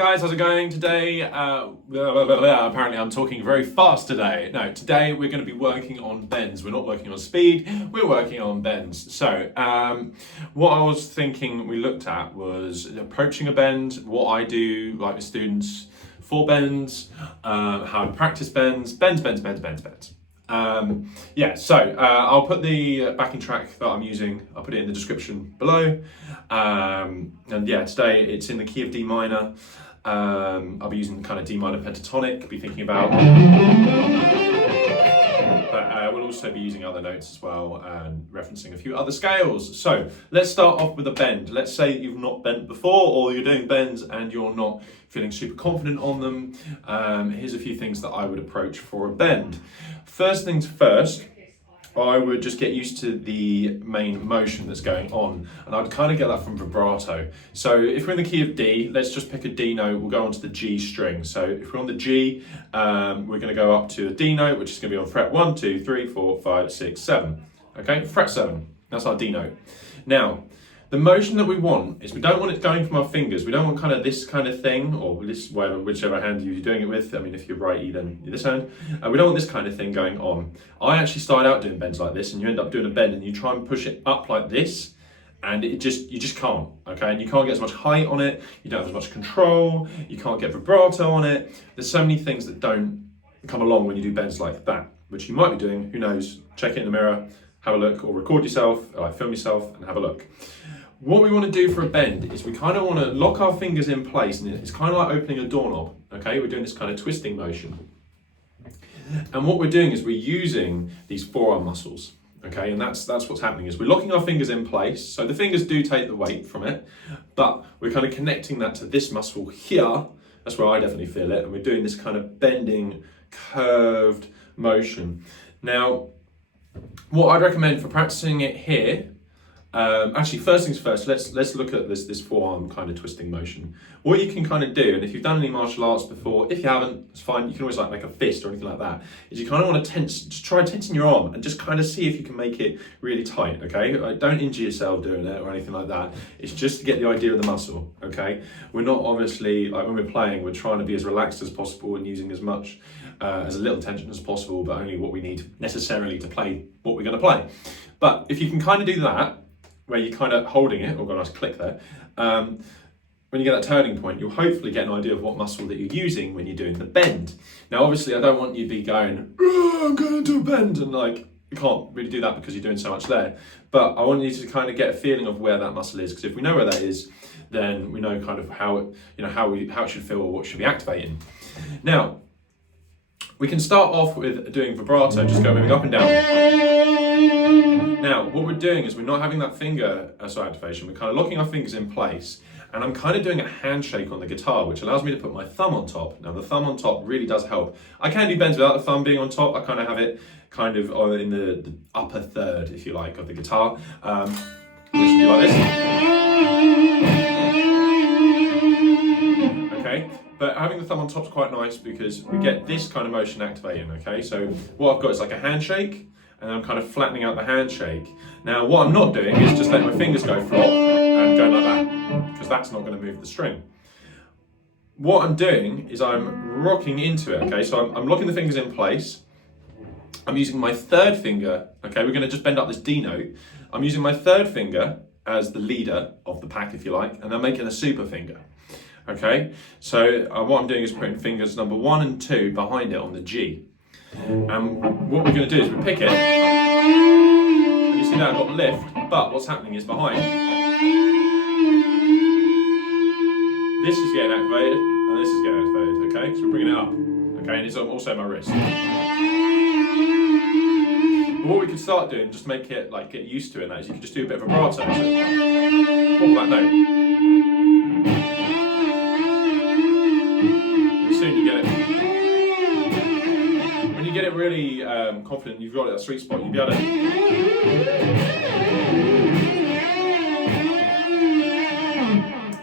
guys, how's it going today? Apparently I'm talking very fast today. No, today we're going to be working on bends. We're not working on speed, we're working on bends. So what I was thinking we looked at was approaching a bend, what I do like with students for bends, how to practice bends. I'll put the backing track that I'm using, I'll put it in the description below. Today it's in the key of D minor. I'll be using the kind of D minor pentatonic, be thinking about. But we'll also be using other notes as well and referencing a few other scales. So let's start off with a bend. Let's say you've not bent before, or you're doing bends and you're not feeling super confident on them. Here's a few things that I would approach for a bend. First things first, I would just get used to the main motion that's going on, and I'd kind of get that from vibrato. So if we're in the key of D, let's just pick a D note, we'll go onto the G string. So if we're on the G, we're going to go up to a D note, which is going to be on fret 1, 2, 3, 4, 5, 6, 7. Okay, fret 7, that's our D note. Now, the motion that we want is we don't want it going from our fingers. We don't want kind of this kind of thing, or this, whichever hand you're doing it with. I mean, if you're righty, then this hand. We don't want this kind of thing going on. I actually started out doing bends like this, and you end up doing a bend and you try and push it up like this, and you just can't, okay? And you can't get as much height on it, you don't have as much control, you can't get vibrato on it. There's so many things that don't come along when you do bends like that, which you might be doing, who knows? Check it in the mirror, have a look, or record yourself, or film yourself and have a look. What we want to do for a bend is we kind of want to lock our fingers in place, and it's kind of like opening a doorknob, okay? We're doing this kind of twisting motion. And what we're doing is we're using these forearm muscles, okay? And that's what's happening, is we're locking our fingers in place. So the fingers do take the weight from it, but we're kind of connecting that to this muscle here. That's where I definitely feel it. And we're doing this kind of bending, curved motion. Now, what I'd recommend for practicing it here, actually, first things first, let's look at this forearm kind of twisting motion. What you can kind of do, and if you've done any martial arts before, if you haven't, it's fine, you can always like make a fist or anything like that, is you kind of want to just try tensing your arm and just kind of see if you can make it really tight, okay? Don't injure yourself doing it or anything like that. It's just to get the idea of the muscle, okay? We're not obviously, like when we're playing, we're trying to be as relaxed as possible and using as much, as little tension as possible, but only what we need necessarily to play what we're going to play. But if you can kind of do that, where you're kind of holding it, or got a nice click there, when you get that turning point, you'll hopefully get an idea of what muscle that you're using when you're doing the bend. Now, obviously, I don't want you to be going, I'm going to do a bend, and like, you can't really do that because you're doing so much there. But I want you to kind of get a feeling of where that muscle is, because if we know where that is, then we know kind of how it should feel or what should be activating. Now, we can start off with doing vibrato, just moving up and down. Now, what we're doing is we're not having that finger activation, we're kind of locking our fingers in place, and I'm kind of doing a handshake on the guitar, which allows me to put my thumb on top. Now, the thumb on top really does help. I can do bends without the thumb being on top. I kind of have it kind of in the upper third, if you like, of the guitar, which would be like this. Okay, but having the thumb on top is quite nice because we get this kind of motion activating, okay? So what I've got is like a handshake, and I'm kind of flattening out the handshake. Now, what I'm not doing is just letting my fingers go flop and going like that, because that's not going to move the string. What I'm doing is I'm rocking into it, okay? So I'm locking the fingers in place. I'm using my third finger, okay? We're going to just bend up this D note. I'm using my third finger as the leader of the pack, if you like, and I'm making a super finger, okay? So what I'm doing is putting fingers number 1 and 2 behind it on the G. And what we're going to do is we pick it, and you see now I've got lift, but what's happening is behind, this is getting activated, and this is getting activated, okay? So we're bringing it up, okay? And it's also my wrist. But what we could start doing, just to make it, like, get used to it, is you can just do a bit of vibrato. So, wobble that note. And soon you get it. When you get it really confident, you've got that sweet spot, you'll be able to.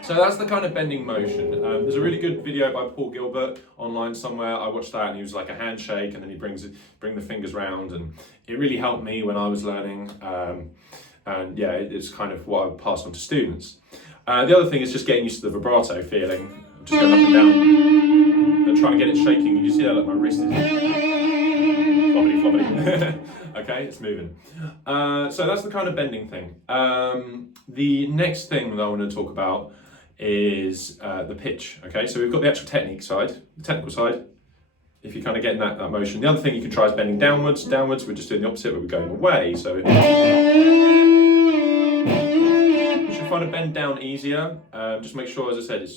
So that's the kind of bending motion. There's a really good video by Paul Gilbert online somewhere. I watched that, and he was like a handshake, and then he bring the fingers round, and it really helped me when I was learning. And yeah, it's kind of what I would pass on to students. The other thing is just getting used to the vibrato feeling. just going up and down. But trying to get it shaking. You see that? Look, my wrist is floppity floppity. Okay, it's moving. So that's the kind of bending thing. The next thing that I want to talk about is the pitch. Okay, so we've got the actual technique side, the technical side. If you're kind of getting that motion. The other thing you can try is bending downwards. Downwards, we're just doing the opposite, where we're going away. So you should find a bend down easier. Just make sure, as I said,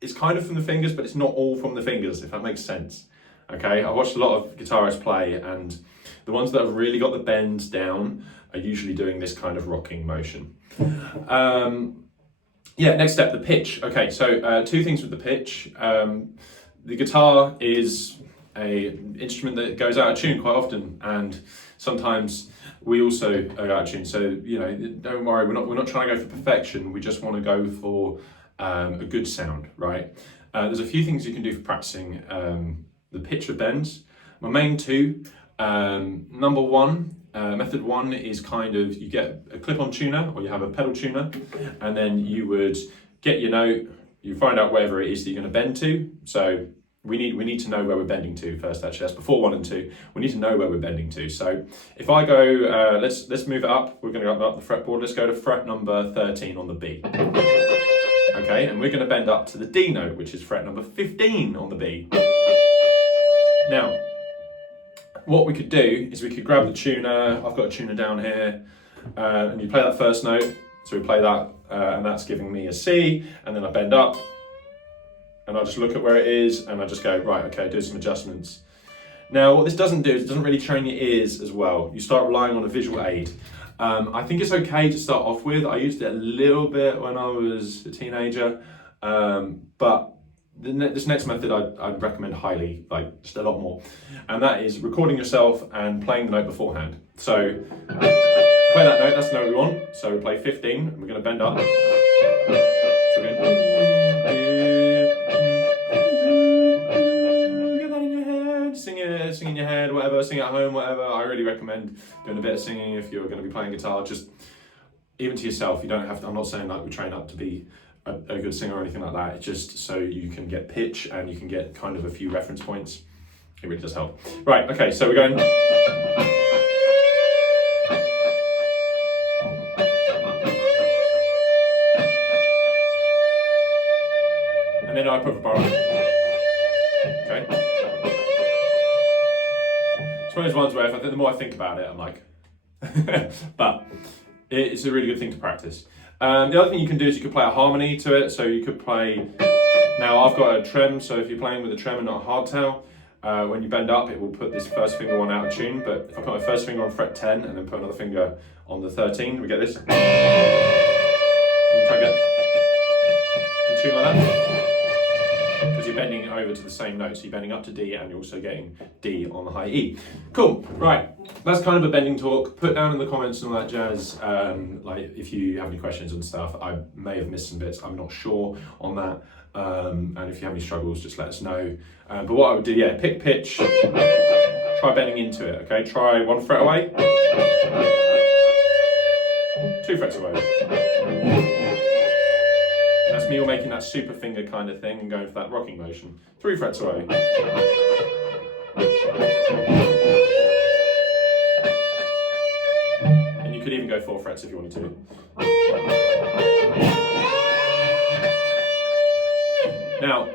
it's kind of from the fingers, but it's not all from the fingers, if that makes sense. Okay, I've watched a lot of guitarists play, and the ones that have really got the bends down are usually doing this kind of rocking motion. Yeah, next step, the pitch. Okay, so two things with the pitch. The guitar is an instrument that goes out of tune quite often, and sometimes we also go out of tune. So don't worry, we're not trying to go for perfection. We just want to go for a good sound, right? There's a few things you can do for practicing the pitch of bends. My main two. Number one, method one is kind of, you get a clip-on tuner or you have a pedal tuner, and then you would get your note, you find out wherever it is that you're going to bend to. So we need to know where we're bending to first. Actually, that's before 1 and 2. We need to know where we're bending to. So if I go, let's move it up. We're going to go up the fretboard. Let's go to fret number 13 on the B. Okay, and we're going to bend up to the D note, which is fret number 15 on the B. Now, what we could do is we could grab the tuner. I've got a tuner down here, and you play that first note. So we play that, and that's giving me a C, and then I bend up, and I'll just look at where it is, and I just go, right, okay, do some adjustments. Now, what this doesn't do is it doesn't really train your ears as well. You start relying on a visual aid. I think it's okay to start off with. I used it a little bit when I was a teenager, but this next method I'd recommend highly, like just a lot more, and that is recording yourself and playing the note beforehand. So play that note, that's the note we want. So we play 15, and we're going to bend up. So again, get that in your head, sing in your head, whatever, sing at home, whatever. I really recommend doing a bit of singing if you're going to be playing guitar, just even to yourself. You don't have to, I'm not saying like we train up to be a good singer or anything like that. It's just so you can get pitch and you can get kind of a few reference points. It really does help. Right, okay, so we're going. And then I put the bar on. Okay. It's one of those ones where the more I think about it, I'm like, but it's a really good thing to practice. The other thing you can do is you could play a harmony to it. So you could play, now I've got a trem, so if you're playing with a trem and not a hardtail, when you bend up it will put this first finger one out of tune, but if I put my first finger on fret 10 and then put another finger on the 13, we get this. And try to get in tune like that. Because you're bending over to the same note, so you're bending up to D and you're also getting D on the high E. Cool, right, that's kind of a bending talk. Put down in the comments and all that jazz, like if you have any questions and stuff. I may have missed some bits, I'm not sure on that. And if you have any struggles, just let us know. But what I would do, yeah, pick pitch, try bending into it, okay? Try 1 fret away, 2 frets away. That's me all making that super finger kind of thing and going for that rocking motion. 3 frets away. And you could even go 4 frets if you wanted to. Now,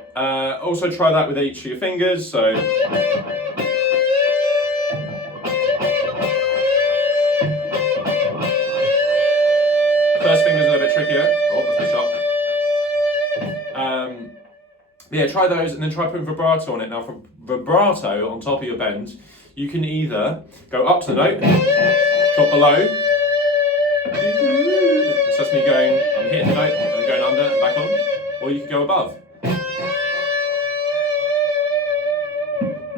also try that with each of your fingers, so. First finger's a little bit trickier. Oh, that's a bit sharp. Yeah, try those and then try putting vibrato on it. Now, from vibrato on top of your bend, you can either go up to the note, drop below. So that's me going, I'm hitting the note and going under and back on. Or you can go above.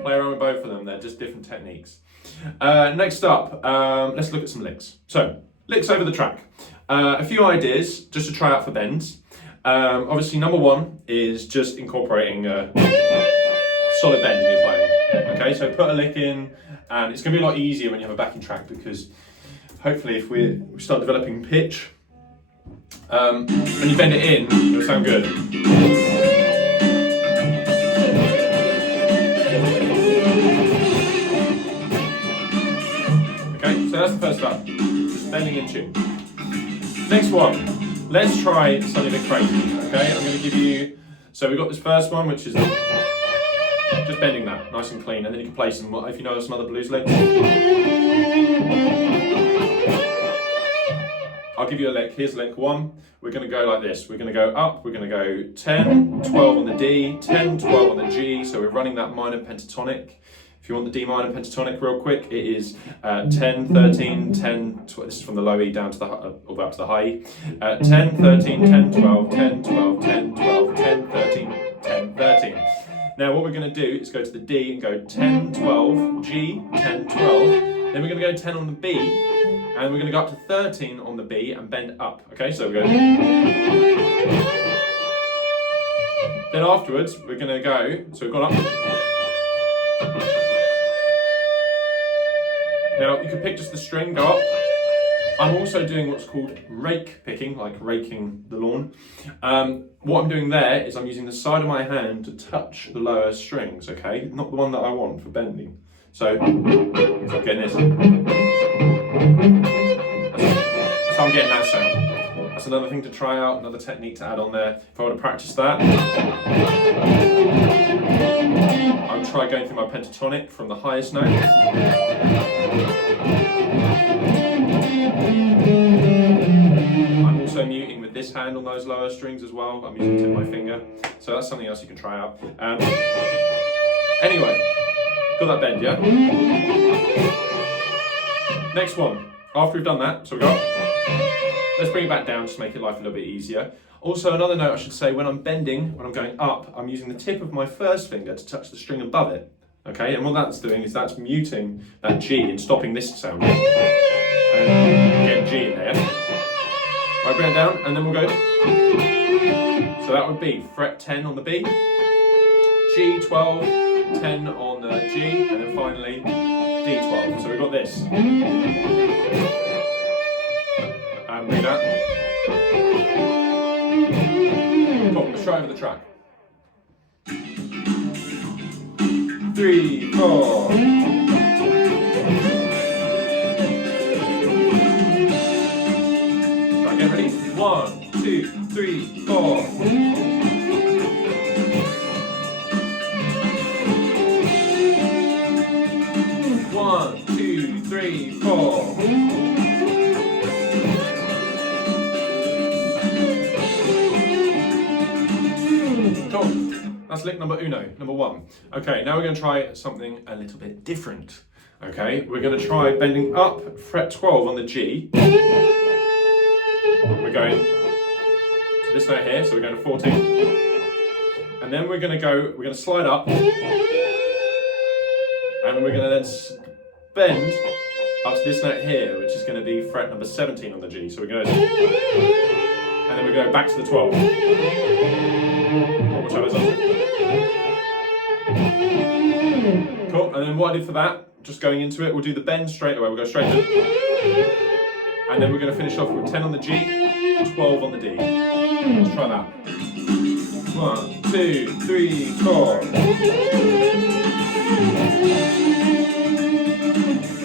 Play around with both of them, they're just different techniques. Next up, let's look at some licks. So, licks over the track. A few ideas just to try out for bends. Obviously, number one is just incorporating a solid bend in your playing. Okay, so put a lick in, and it's going to be a lot easier when you have a backing track because hopefully, if we start developing pitch, when you bend it in, it'll sound good. bending in tune. Next one, let's try something a bit crazy, okay? I'm going to give you, so we've got this first one, which is just bending that, nice and clean, and then you can play some, if you know some other blues licks. I'll give you a lick. Here's lick 1. We're going to go like this. We're going to go up. We're going to go 10, 12 on the D, 10, 12 on the G. So we're running that minor pentatonic. If you want the D minor pentatonic real quick, it is 10, 13, 10, this is from the low E down to the all the way up to the high E. 10, 13, 10, 12, 10, 12, 10, 12, 10, 13, 10, 13. Now what we're going to do is go to the D and go 10, 12, G, 10, 12. Then we're going to go 10 on the B, and we're going to go up to 13 on the B and bend up. Okay, so we go. Then afterwards, we're going to go, so we've gone up. Now you can pick just the string, go up. I'm also doing what's called rake picking, like raking the lawn. What I'm doing there is I'm using the side of my hand to touch the lower strings, okay? Not the one that I want for bending. So I'm getting this. So I'm getting that sound. That's another thing to try out, another technique to add on there. If I want to practice that, I'll try going through my pentatonic from the highest note. I'm also muting with this hand on those lower strings as well. I'm using the tip of my finger. So that's something else you can try out. Anyway, got that bend, yeah? Next one. After we've done that, so we go up. Let's bring it back down, just make it life a little bit easier. Also, another note I should say, when I'm bending, when I'm going up, I'm using the tip of my first finger to touch the string above it. Okay, and what that's doing is that's muting that G and stopping this sound. And get G in there. Right, bring it down, and then we'll go. So that would be fret 10 on the B, G 12, 10 on the G, and then finally D12. So we've got this. And bring that. Cool, let's try over the track. 3, 4. Right, get ready. 1, 2, 3, 4. 1, 2, 3, 4. Cool. That's lick number 1. Okay, now we're going to try something a little bit different. Okay, we're going to try bending up fret 12 on the G. We're going to this note here, so we're going to 14. And then we're going to slide up. And we're going to then bend up to this note here, which is going to be fret number 17 on the G. So we're going to, and then we're going back to the 12. One more time, cool, and then what I did for that, just going into it, we'll do the bend straight away. We'll go straight in. And then we're going to finish off with 10 on the G, 12 on the D. Let's try that. 1, 2, 3, 4.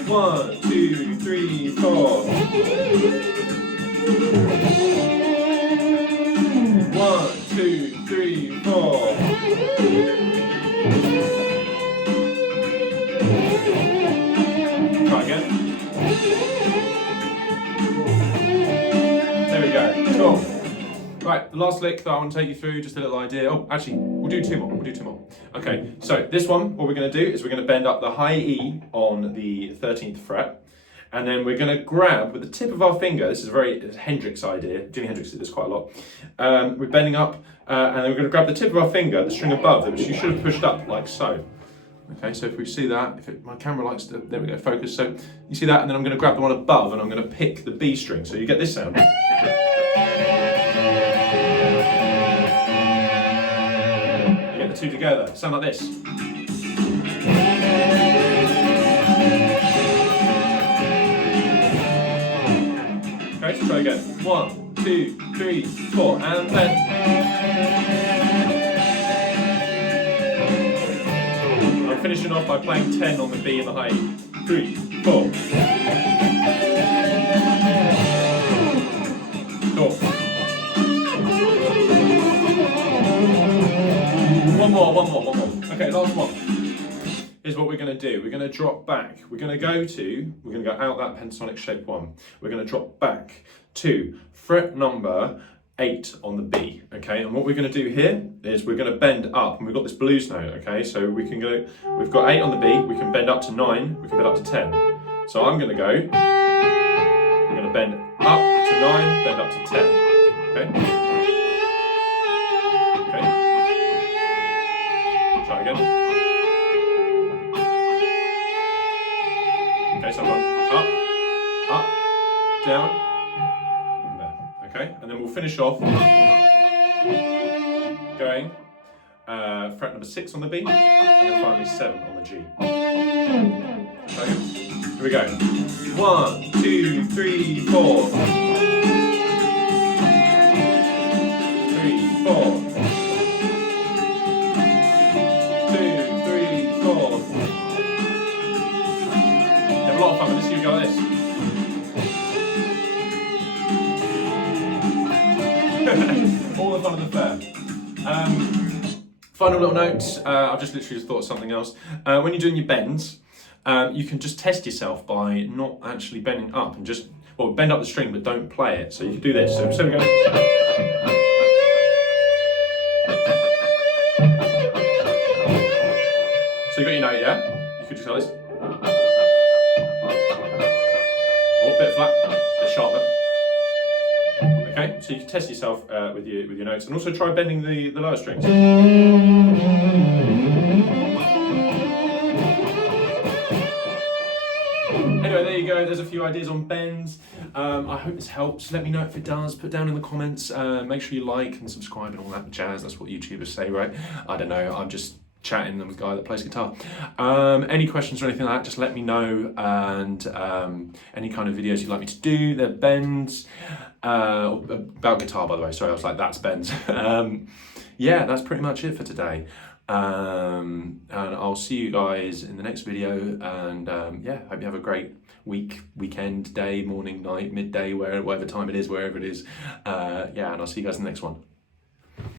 1, 2, 3, 4. 1, 2, 3, 4. Try again. There we go. Cool. Right, the last lick that I want to take you through, just a little idea. Oh, actually, we'll do two more. Okay, so this one, what we're going to do is we're going to bend up the high E on the 13th fret, and then we're going to grab with the tip of our finger. This is a very Hendrix idea. Jimi Hendrix did this quite a lot. We're bending up, and then we're going to grab the tip of our finger, the string above, which you should have pushed up like so. Okay, so if we see that, my camera likes to, there we go, focus. So you see that, and then I'm going to grab the one above, and I'm going to pick the B string. So you get this sound. Two together, sound like this. Okay, so try again. 1, 2, 3, 4, and then. I'm finishing off by playing 10 on the B and the high E. 3, 4. Cool. One more. Okay, last one. Is what we're going to do. We're going to drop back. We're going to go out that pentatonic shape 1. We're going to drop back to fret number 8 on the B, okay? And what we're going to do here is we're going to bend up, and we've got this blues note, okay? So we can go, we've got 8 on the B, we can bend up to 9, we can bend up to 10. So I'm going to go, I'm going to bend up to 9, bend up to 10, okay? Okay. Try again. Okay, so I'm going up, down, and there. Okay, and then we'll finish off going fret number 6 on the B, and then finally 7 on the G. Okay, here we go. 1, 2, 3, 4. 3, 4. 2, 3, 4. Have a lot of fun with this. You go like this. All the fun of the fair. Final little notes. I've just literally thought of something else. When you're doing your bends, you can just test yourself by not actually bending up and just, well, bend up the string but don't play it. So you can do this. So we go. So you got your note, yeah? You could just go like this. Oh, a bit flat, a bit sharper. Okay, so you can test yourself with your notes, and also try bending the lower strings. Anyway, there you go. There's a few ideas on bends. I hope this helps. Let me know if it does. Put down in the comments. Make sure you like and subscribe and all that jazz. That's what YouTubers say, right? I don't know. I'm just chatting with a guy that plays guitar. Any questions or anything like that, just let me know. And any kind of videos you'd like me to do, they're bends. About guitar, by the way. Sorry, I was like, that's bends. Yeah, that's pretty much it for today. And I'll see you guys in the next video. And yeah, hope you have a great week, weekend, day, morning, night, midday, whatever time it is, wherever it is. Yeah, and I'll see you guys in the next one.